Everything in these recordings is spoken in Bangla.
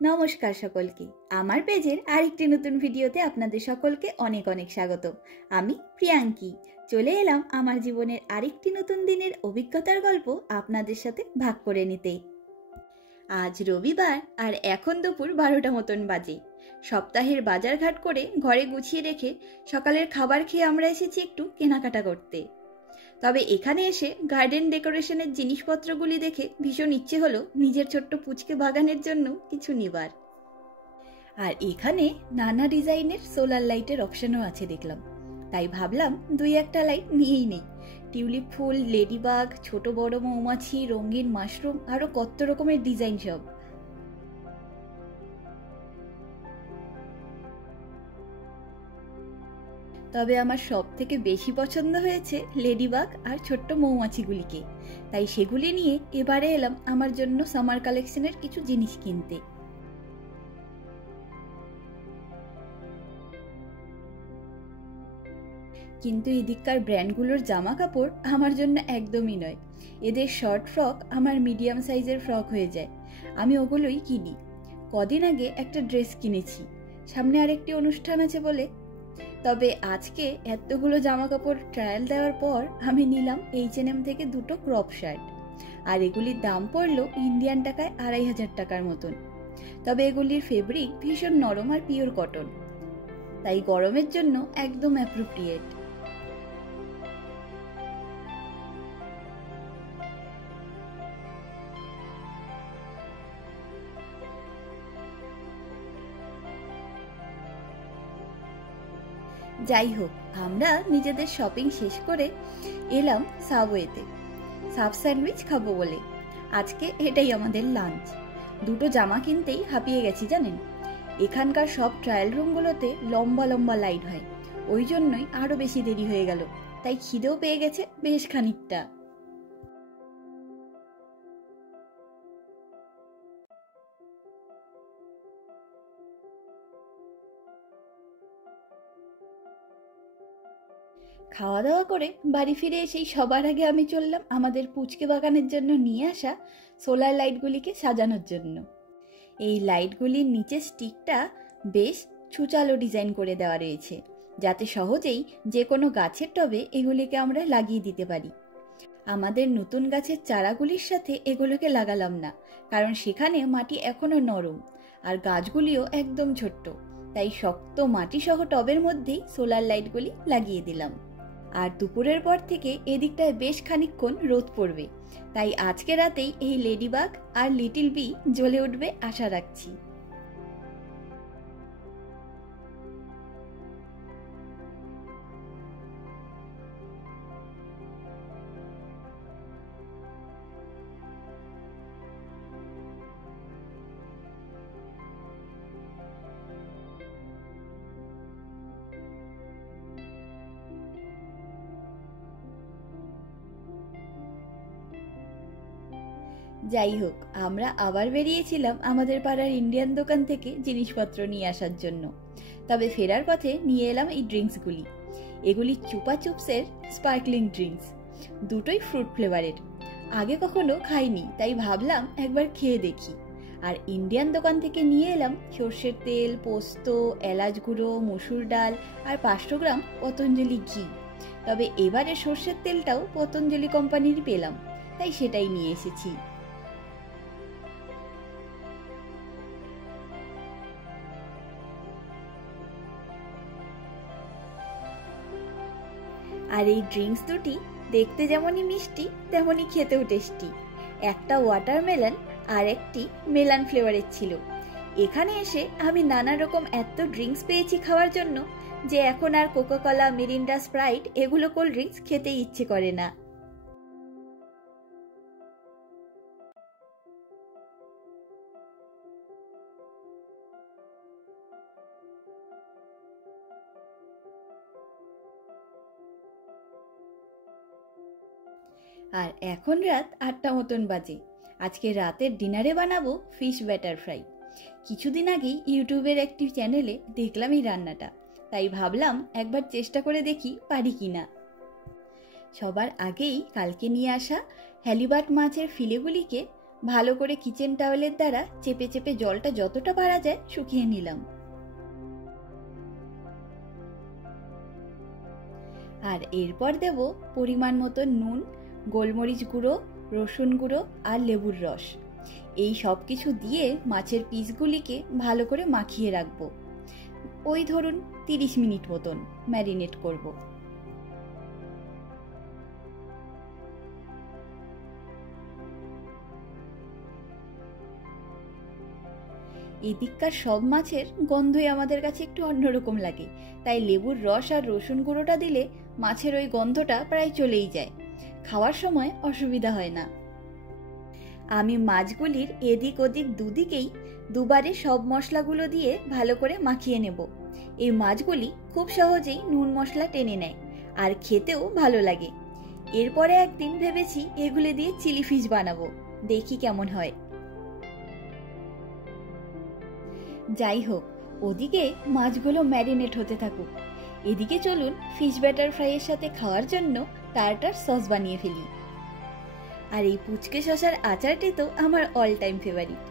নমস্কার সকলকে। আমার পেজের আরেকটি নতুন ভিডিওতে আপনাদের সকলকে অনেক অনেক স্বাগত। আমি প্রিয়াঙ্কি চলে এলাম আমার জীবনের আরেকটি নতুন দিনের অভিজ্ঞতার গল্প আপনাদের সাথে ভাগ করে নিতে। আজ রবিবার আর এখন দুপুর 12টা মতন বাজে। সপ্তাহের বাজারঘাট করে ঘরে গুছিয়ে রেখে সকালের খাবার খেয়ে আমরা এসেছি একটু কেনাকাটা করতে। তবে এখানে এসে গার্ডেন ডেকোরেশনের জিনিসপত্রগুলি দেখে ভীষণ ইচ্ছে হলো নিজের ছোট্ট পুচকে বাগানের জন্য কিছু নিবার। আর এখানে নানা ডিজাইনের সোলার লাইটের অপশনও আছে দেখলাম, তাই ভাবলাম দুই একটা লাইট নিয়েই নেই। টিউলিপ ফুল, লেডিবাগ, ছোট বড় মৌমাছি, রঙিন মাশরুম, আরো কত রকমের ডিজাইন সব। তবে আমার সব থেকে বেশি পছন্দ হয়েছে লেডিবাগ আর ছোট্ট মৌমাছিগুলিকে, তাই সেগুলি নিয়ে এবারে এলাম আমার জন্য সামার কালেকশনের কিছু জিনিস কিনতে। কিন্তু এদিককার ব্র্যান্ডগুলোর জামা কাপড় আমার জন্য একদমই নয়। এদের শর্ট ফ্রক আমার মিডিয়াম সাইজের ফ্রক হয়ে যায়, আমি ওগুলোই কিনি। কদিন আগে একটা ড্রেস কিনেছি, সামনে আরেকটি অনুষ্ঠান আছে বলে। তবে আজকে এতগুলো জামা কাপড় ট্রায়াল দেওয়ার পর আমি নিলাম H&M থেকে দুটো ক্রপ শার্ট, আর এগুলির দাম পড়লো ইন্ডিয়ান টাকায় 2500 টাকার মতন। তবে এগুলির ফেব্রিক ভীষণ নরম আর পিওর কটন, তাই গরমের জন্য একদম অ্যাপ্রোপ্রিয়েট। যাই হোক, আমরা নিজেদের শপিং শেষ করে এলাম সাবওয়েতে সাব স্যান্ডউইচ খাবো বলে। আজকে এটাই আমাদের লাঞ্চ। দুটো জামা কিনতেই হাঁপিয়ে গেছি জানেন। এখানকার সব ট্রায়াল রুমগুলোতে লম্বা লম্বা লাইট হয়, ওই জন্যই আরো বেশি দেরি হয়ে গেল, তাই খিদেও পেয়ে গেছে বেশ খানিকটা। খাওয়া দাওয়া করে বাড়ি ফিরে এসেই সবার আগে আমি চললাম আমাদের পুচকে বাগানের জন্য নিয়ে আসা সোলার লাইটগুলিকে সাজানোর জন্য। এই লাইটগুলির নিচে স্টিকটা বেশ ছুচালো ডিজাইন করে দেওয়া রয়েছে, যাতে সহজেই যে কোনো গাছের টবে এগুলিকে আমরা লাগিয়ে দিতে পারি। আমাদের নতুন গাছের চারাগুলির সাথে এগুলোকে লাগালাম না, কারণ সেখানে মাটি এখনো নরম আর গাছগুলিও একদম ছোট্ট, তাই শক্ত মাটি সহ টবের মধ্যেই সোলার লাইটগুলি লাগিয়ে দিলাম। আর দুপুরের পর থেকে এদিকটায় বেশ খানিকক্ষণ রোদ পড়বে, তাই আজকে রাতেই এই লেডিবাগ আর লিটল বি জ্বলে উঠবে আশা রাখছি। যাই হোক, আমরা আবার বেরিয়েছিলাম আমাদের পাড়ার ইন্ডিয়ান দোকান থেকে জিনিসপত্র নিয়ে আসার জন্য। তবে ফেরার পথে নিয়ে এলাম এই ড্রিঙ্কসগুলি। এগুলি চুপা চুপসের স্পার্কলিং ড্রিঙ্কস, দুটোই ফ্রুট ফ্লেভারের। আগে কখনো খাইনি, তাই ভাবলাম একবার খেয়ে দেখি। আর ইন্ডিয়ান দোকান থেকে নিয়ে এলাম সর্ষের তেল, পোস্ত, এলাচ গুঁড়ো, মসুর ডাল আর 500 গ্রাম পতঞ্জলি ঘি। তবে এবারে সর্ষের তেলটাও পতঞ্জলি কোম্পানির পেলাম, তাই সেটাই নিয়ে এসেছি। আর এই ড্রিঙ্কস দুটি দেখতে যেমনই মিষ্টি তেমনই খেতেও টেস্টি। একটা ওয়াটারমেলন আর একটি মেলান ফ্লেভারের ছিল। এখানে এসে আমি নানা রকম এত ড্রিঙ্কস পেয়েছি খাওয়ার জন্য যে এখন আর কোকাকোলা, মিরিন্ডা, স্প্রাইট এগুলো কোল্ড ড্রিঙ্কস খেতেই ইচ্ছে করে না। আর এখন রাত 8টা মতন বাজে। আজকে রাতের ডিনারে বানাবো ফিশ ব্যাটার ফ্রাই। কিছুদিন আগেই ইউটিউবের একটি চ্যানেলে দেখলাম এই রান্নাটা, তাই ভাবলাম একবার চেষ্টা করে দেখি পারি কিনা। সবার আগেই কালকে নিয়ে আসা হ্যালিবাট মাছের ফিলেগুলিকে ভালো করে কিচেন টাওয়েলের দ্বারা চেপে চেপে জলটা যতটা পারা যায় শুকিয়ে নিলাম। আর এরপর দেব পরিমাণ মতো নুন, গোলমরিচ গুঁড়ো, রসুন গুঁড়ো আর লেবুর রস। এই সব কিছু দিয়ে মাছের পিসগুলিকে ভালো করে মাখিয়ে রাখবো। ওই ধরুন 30 মিনিট মতন ম্যারিনেট করব। এদিককার সব মাছের গন্ধই আমাদের কাছে একটু অন্যরকম লাগে, তাই লেবুর রস আর রসুন গুঁড়োটা দিলে মাছের ওই গন্ধটা প্রায় চলেই যায়, খাওয়ার সময় অসুবিধা হয় না। আমি মাছগুলির এদিক ওদিক দুদিকেই দুবারে সব মশলাগুলো দিয়ে ভালো করে মাখিয়ে নেব। এই মাছগুলি খুব সহজেই নুন মশলা টেনে নেয় আর খেতেও ভালো লাগে। এরপরে একদিন ভেবেছি এগুলো দিয়ে চিলি ফিশ বানাবো, দেখি কেমন হয়। যাই হোক, ওদিকে মাছগুলো ম্যারিনেট হতে থাকুক, এদিকে চলুন ফিশ ব্যাটার ফ্রাইয়ের সাথে খাওয়ার জন্য টার্টার সস বানিয়ে ফেলি। আর এই পুচকে শসার আচারটি তো আমার অল টাইম ফেভারিট,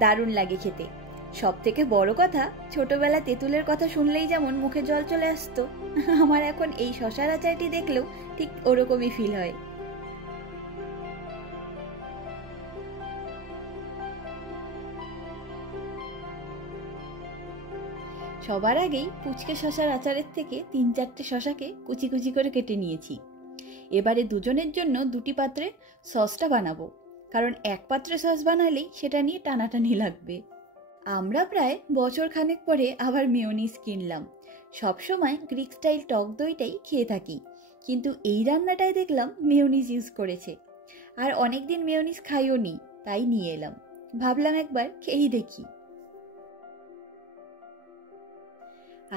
দারুণ লাগে খেতে। সব থেকে বড় কথা, ছোটবেলা তেঁতুলের কথা শুনলেই যেমন মুখে জল চলে আসতো, আমার এখন এই শসার আচারটি দেখলেও ঠিক ওরকমই ফিল হয়। সবার আগেই পুচকে শসার আচারের থেকে 3-4টে শসাকে কুচি কুচি করে কেটে নিয়েছি। এবারে দুজনের জন্য 2টি পাত্রে সসটা বানাবো, কারণ এক পাত্রে সস বানালেই সেটা নিয়ে টানাটানি লাগবে। আমরা প্রায় বছর খানেক পরে আবার মেয়োনিজ কিনলাম। সবসময় গ্রিক স্টাইল টক দইটাই খেয়ে থাকি, কিন্তু এই রান্নাটায় দেখলাম মেয়োনিজ ইউজ করেছে। আর অনেকদিন মেয়োনিজ খাইও নি, তাই নিয়ে এলাম, ভাবলাম একবার খেয়েই দেখি।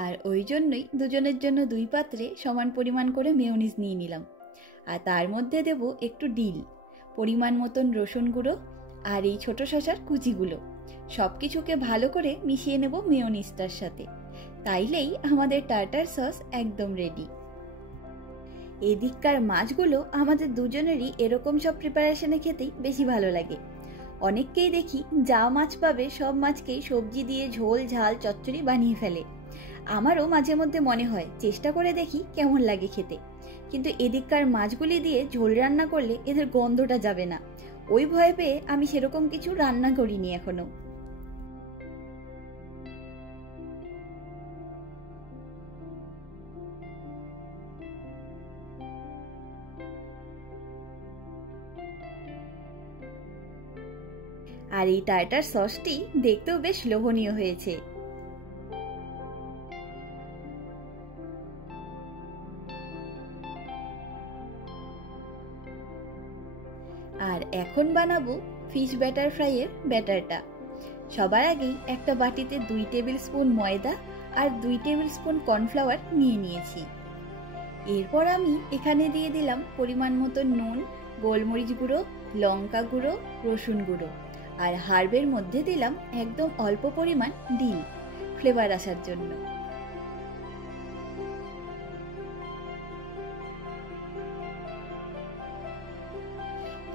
আর ওই জন্যই দুজনের জন্য 2 পাত্রে সমান পরিমাণ করে মেয়োনিজ নিয়ে নিলাম। আর তার মধ্যে দেব একটু ডিল, পরিমাণ মতন রসুন গুঁড়ো আর এই ছোট শসার কুচিগুলো। সব কিছুকে ভালো করে মিশিয়ে নেব মেয়োনিজটার সাথে, তাইলেই আমাদের টার্টার সস একদম রেডি। এদিককার মাছগুলো আমাদের দুজনেরই এরকম সব প্রিপারেশনে খেতেই বেশি ভালো লাগে। অনেককেই দেখি যা মাছ পাবে সব মাছকেই সবজি দিয়ে ঝোল ঝাল চচ্চড়ি বানিয়ে ফেলে। আমারও মাঝে মধ্যে মনে হয় চেষ্টা করে দেখি কেমন লাগে খেতে, কিন্তু এদিককার মাছগুলি দিয়ে ঝোল রান্না করলে এদের গন্ধটা যাবে না, ওই ভয় পেয়ে আমি সেরকম কিছু রান্না করিনি এখনো। আর এই টার্টার সসটি দেখতেও বেশ লোভনীয় হয়েছে। আর এখন বানাবো ফিশ ব্যাটার ফ্রাইয়ের ব্যাটারটা। সবার আগেই একটা বাটিতে 2 টেবিল স্পুন ময়দা আর 2 টেবিল স্পুন কর্নফ্লাওয়ার নিয়ে নিয়েছি। এরপর আমি এখানে দিয়ে দিলাম পরিমাণ মতো নুন, গোলমরিচ গুঁড়ো, লঙ্কা গুঁড়ো, রসুন গুঁড়ো আর হার্বের মধ্যে দিলাম একদম অল্প পরিমাণ ডিল, ফ্লেভার আসার জন্য।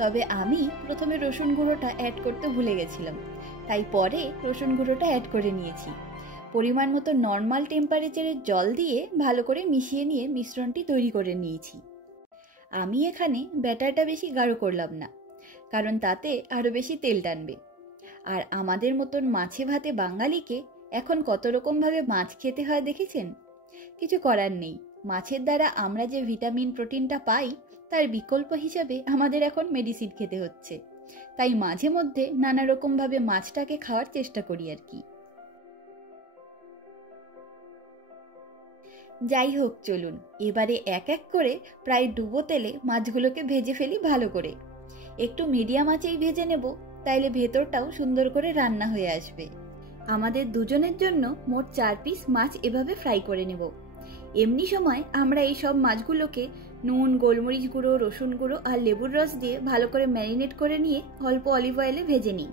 তবে আমি প্রথমে রসুন গুঁড়োটা অ্যাড করতে ভুলে গেছিলাম, তাই পরে রসুন গুঁড়োটা অ্যাড করে নিয়েছি। পরিমাণ মতো নর্মাল টেম্পারেচারের জল দিয়ে ভালো করে মিশিয়ে নিয়ে মিশ্রণটি তৈরি করে নিয়েছি। আমি এখানে ব্যাটারটা বেশি গাঢ় করলাম না, কারণ তাতে আরও বেশি তেল টানবে। আর আমাদের মতন মাছে ভাতে বাঙালিকে এখন কত রকমভাবে মাছ খেতে হয় দেখেছেন? কিছু করার নেই, মাছের দ্বারা আমরা যে ভিটামিন প্রোটিনটা পাই তার বিকল্প হিসাবে আমাদের এখন মেডিসিন খেতে হচ্ছে, তাই মাঝে মধ্যে নানা রকমভাবে মাছটাকে খাওয়ার চেষ্টা করি আর কি। যাই হোক, চলুন এবারে এক এক করে প্রায় ডুবো তেলে মাছগুলোকে ভেজে ফেলি ভালো করে। একটু মিডিয়াম আঁচেই ভেজে নেব, তাইলে ভেতরটাও সুন্দর করে রান্না হয়ে আসবে। আমাদের দুজনের জন্য মোট 4 পিস মাছ এভাবে ফ্রাই করে নেব। এমনি সময় আমরা এই সব মাছগুলোকে নুন, গোলমরিচ গুঁড়ো, রসুন গুঁড়ো আর লেবুর রস দিয়ে ভালো করে ম্যারিনেট করে নিয়ে অল্প অলিভ অয়েলে ভেজে নিই।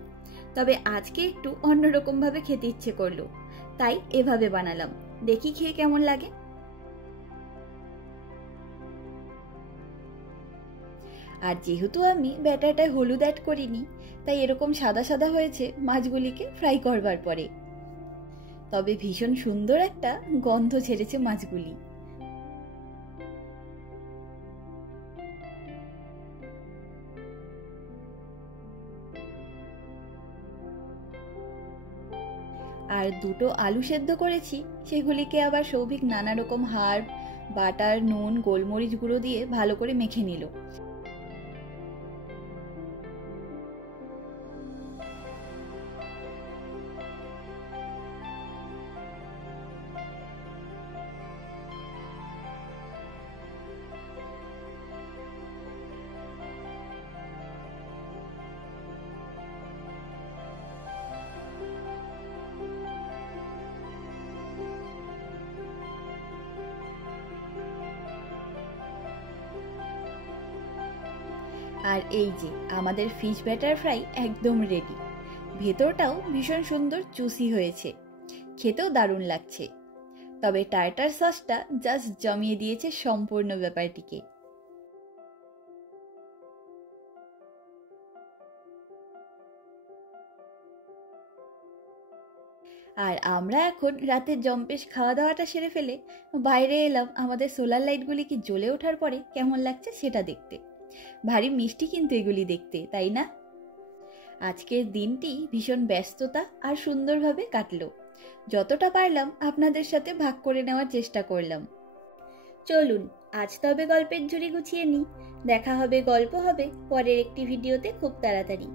তবে আজকে একটু অন্যরকমভাবে খেতে ইচ্ছে করলো, তাই এভাবে বানালাম, দেখি খেয়ে কেমন লাগে। আর যেহেতু আমি ব্যাটারটায় হলুদ অ্যাড করিনি, তাই এরকম সাদা সাদা হয়েছে মাছগুলিকে ফ্রাই করবার পরে। তবে ভীষণ সুন্দর একটা গন্ধ ছেড়েছে মাছগুলি। আর দুটো আলু সেদ্ধ করেছি, সেগুলিকে আবার সৌভিক নানা রকম হার্ব, বাটার, নুন, গোলমরিচ গুঁড়ো দিয়ে ভালো করে মেখে নিল। আর এই যে আমাদের ফিশ ব্যাটার ফ্রাই একদম রেডি। ভেতরটাও ভীষণ সুন্দর জুসি হয়েছে, খেতেও দারুণ লাগছে। তবে টার্টার সসটা জাস্ট জমিয়ে দিয়েছে সম্পূর্ণ ব্যাপারটিকে। আর আমরা এখন রাতের জম্পেশ খাওয়া দাওয়াটা সেরে ফেলে বাইরে এলাম আমাদের সোলার লাইটগুলি কি জ্বলে ওঠার পরে কেমন লাগছে সেটা দেখতে। ভারী মিষ্টি কিন্তু এগুলি দেখতে, তাই না? আজকের দিনটি ভীষণ ব্যস্ততা আর সুন্দরভাবে কাটলো। যতটা পারলাম আপনাদের সাথে ভাগ করে নেওয়ার চেষ্টা করলাম। চলুন আজ তবে গল্পের ঝুড়ি গুছিয়ে নিই। দেখা হবে, গল্প হবে পরের একটি ভিডিওতে খুব তাড়াতাড়ি।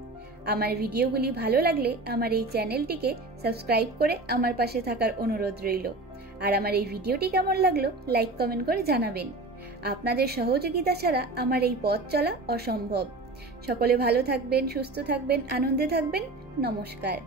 আমার ভিডিওগুলি ভালো লাগলে আমার এই চ্যানেলটিকে সাবস্ক্রাইব করে আমার পাশে থাকার অনুরোধ রইল। আর আমার এই ভিডিওটি কেমন লাগলো লাইক কমেন্ট করে জানাবেন। আপনাদের সহযোগিতা ছাড়া আমার এই পথ চলা অসম্ভব। সকলে ভালো থাকবেন, সুস্থ থাকবেন, আনন্দে থাকবেন। নমস্কার।